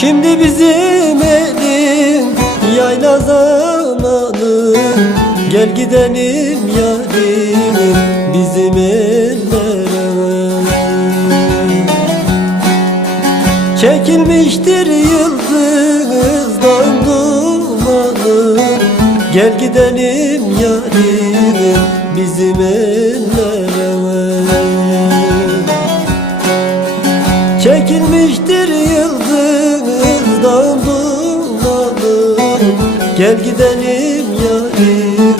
Şimdi bizim evim yayla zamanı. Gel gidelim yarim bizim ellere. Çekilmiştir yıldız dağın Gel gidelim yarim bizim ellere. Gel gidelim yarim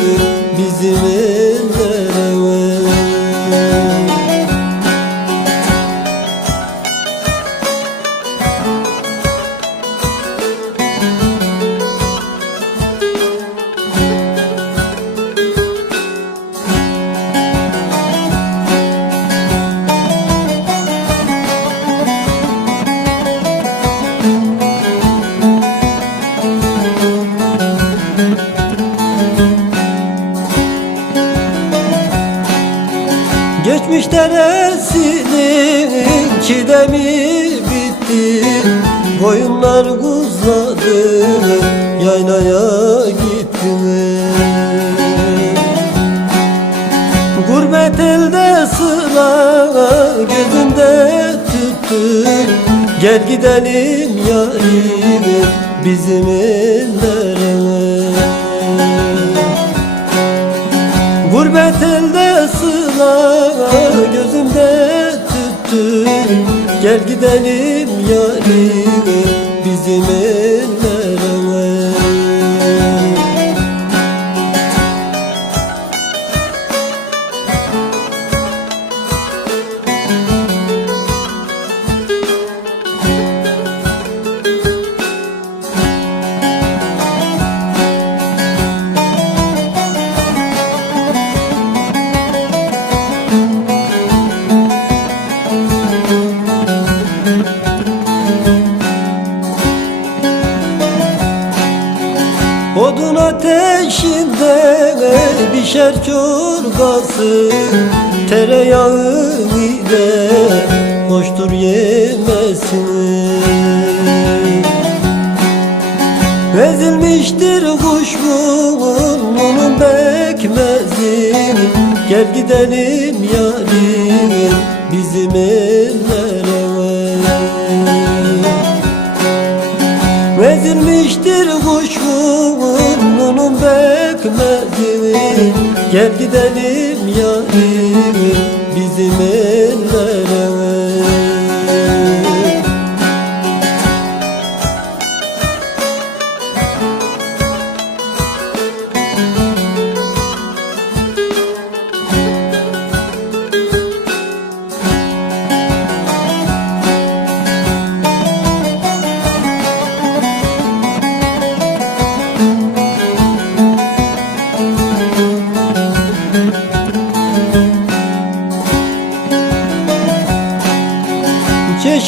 bizim ellere Geçmiş deresinin çidemi bitti. Koyunlar kuzladı yaylaya gitti. Gurbet elde sıra gözünde tüttü Gel gidelim yarim bizim ellere Gurbet elde sıra gözümde tüttü. Gel gidelim yarim bizim ellere pişer çorbası Tereyağı ile hoştur yemesi Ezilmiştir kuşburnunun bekmezi Gel gidelim yarim bizim ellere Ezilmiştir kuşburnunun bekmezi Gel gidelim yarim bizim ellere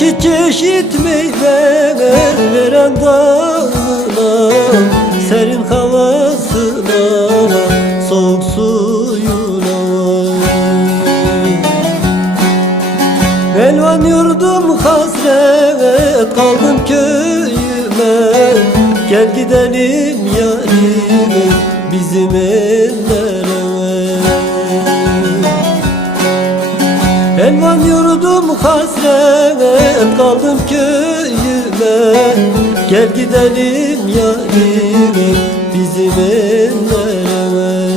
Çeşit çeşit meyve veren dağına Serin havasına, soğuk suyuna. Elvan yurdum hasret kaldım köyüme Gel gidelim yarim bizim ellere hasret kaldım köyüme. Gel gidelim yarim bizim ellere